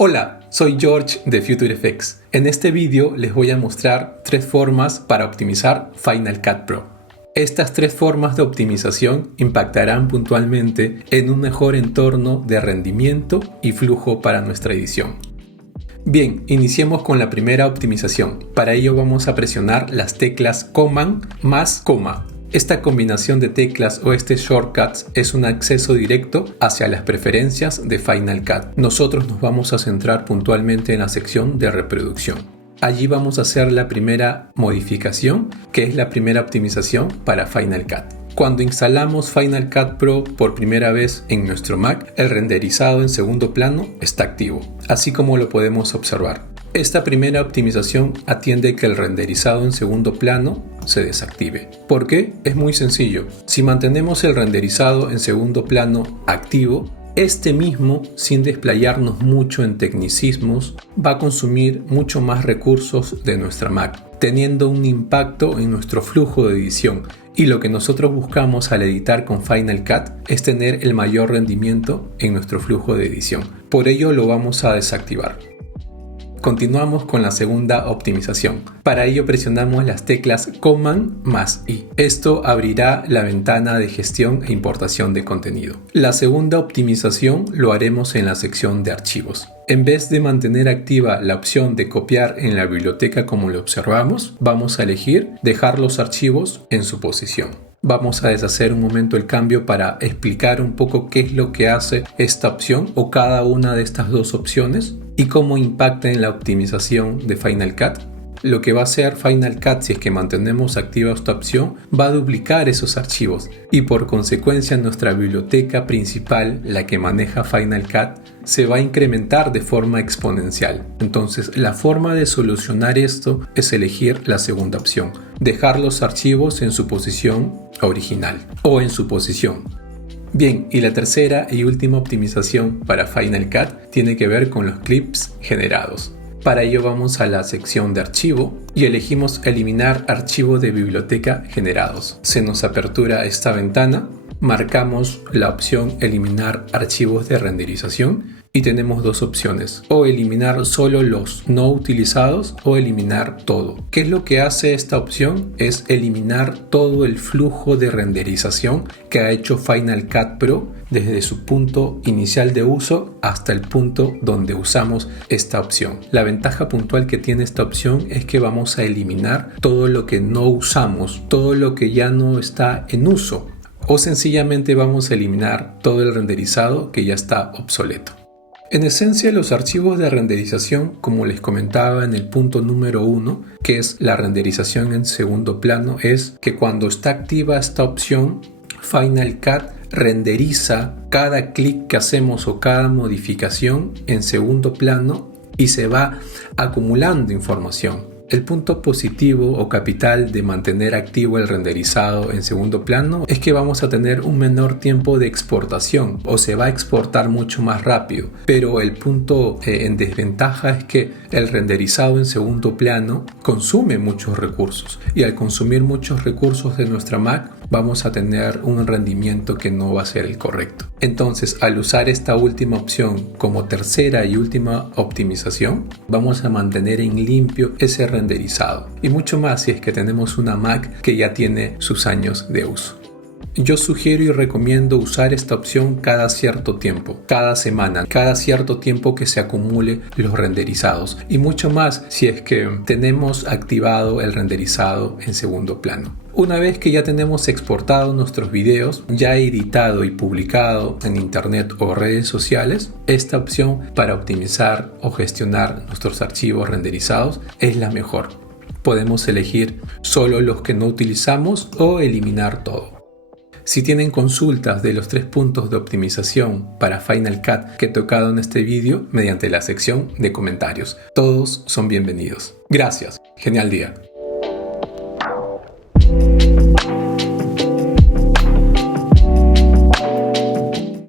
Hola, soy George de FutureFX. En este vídeo les voy a mostrar 3 formas para optimizar Final Cut Pro. Estas 3 formas de optimización impactarán puntualmente en un mejor entorno de rendimiento y flujo para nuestra edición. Bien, iniciemos con la primera optimización. Para ello vamos a presionar las teclas Command más coma. Esta combinación de teclas o este shortcut es un acceso directo hacia las preferencias de Final Cut. Nosotros nos vamos a centrar puntualmente en la sección de reproducción. Allí vamos a hacer la primera modificación, que es la primera optimización para Final Cut. Cuando instalamos Final Cut Pro por primera vez en nuestro Mac, el renderizado en segundo plano está activo, así como lo podemos observar. Esta primera optimización atiende que el renderizado en segundo plano se desactive. ¿Por qué? Es muy sencillo. Si mantenemos el renderizado en segundo plano activo, este mismo, sin desplayarnos mucho en tecnicismos, va a consumir mucho más recursos de nuestra Mac, teniendo un impacto en nuestro flujo de edición. Y lo que nosotros buscamos al editar con Final Cut es tener el mayor rendimiento en nuestro flujo de edición. Por ello lo vamos a desactivar. Continuamos con la segunda optimización. Para ello presionamos las teclas Command más I. Esto abrirá la ventana de gestión e importación de contenido. La segunda optimización lo haremos en la sección de archivos. En vez de mantener activa la opción de copiar en la biblioteca como lo observamos, vamos a elegir dejar los archivos en su posición. Vamos a deshacer un momento el cambio para explicar un poco qué es lo que hace esta opción o cada una de estas dos opciones y cómo impacta en la optimización de Final Cut. Lo que va a hacer Final Cut si es que mantenemos activa esta opción va a duplicar esos archivos y por consecuencia nuestra biblioteca principal, la que maneja Final Cut, se va a incrementar de forma exponencial. Entonces la forma de solucionar esto es elegir la segunda opción, dejar los archivos en su posición original o en su posición. Bien, y la tercera y última optimización para Final Cut tiene que ver con los clips generados. Para ello vamos a la sección de archivo y elegimos eliminar archivo de biblioteca generados. Se nos apertura esta ventana, marcamos la opción eliminar archivos de renderización y tenemos dos opciones, o eliminar solo los no utilizados o eliminar todo. ¿Qué es lo que hace esta opción? Es eliminar todo el flujo de renderización que ha hecho Final Cut Pro desde su punto inicial de uso hasta el punto donde usamos esta opción. La ventaja puntual que tiene esta opción es que vamos a eliminar todo lo que no usamos, todo lo que ya no está en uso, o sencillamente vamos a eliminar todo el renderizado que ya está obsoleto. En esencia, los archivos de renderización, como les comentaba en el punto número 1, que es la renderización en segundo plano, es que cuando está activa esta opción, Final Cut renderiza cada clic que hacemos o cada modificación en segundo plano y se va acumulando información. El punto positivo o capital de mantener activo el renderizado en segundo plano es que vamos a tener un menor tiempo de exportación o se va a exportar mucho más rápido, pero el punto en desventaja es que el renderizado en segundo plano consume muchos recursos y al consumir muchos recursos de nuestra Mac vamos a tener un rendimiento que no va a ser el correcto. Entonces, al usar esta última opción como tercera y última optimización, vamos a mantener en limpio ese renderizado y mucho más si es que tenemos una Mac que ya tiene sus años de uso. Yo sugiero y recomiendo usar esta opción cada cierto tiempo, cada semana, cada cierto tiempo que se acumule los renderizados y mucho más si es que tenemos activado el renderizado en segundo plano. Una vez que ya tenemos exportado nuestros videos, ya editado y publicado en internet o redes sociales, esta opción para optimizar o gestionar nuestros archivos renderizados es la mejor. Podemos elegir solo los que no utilizamos o eliminar todo. Si tienen consultas de los 3 puntos de optimización para Final Cut que he tocado en este vídeo mediante la sección de comentarios, todos son bienvenidos. Gracias, genial día.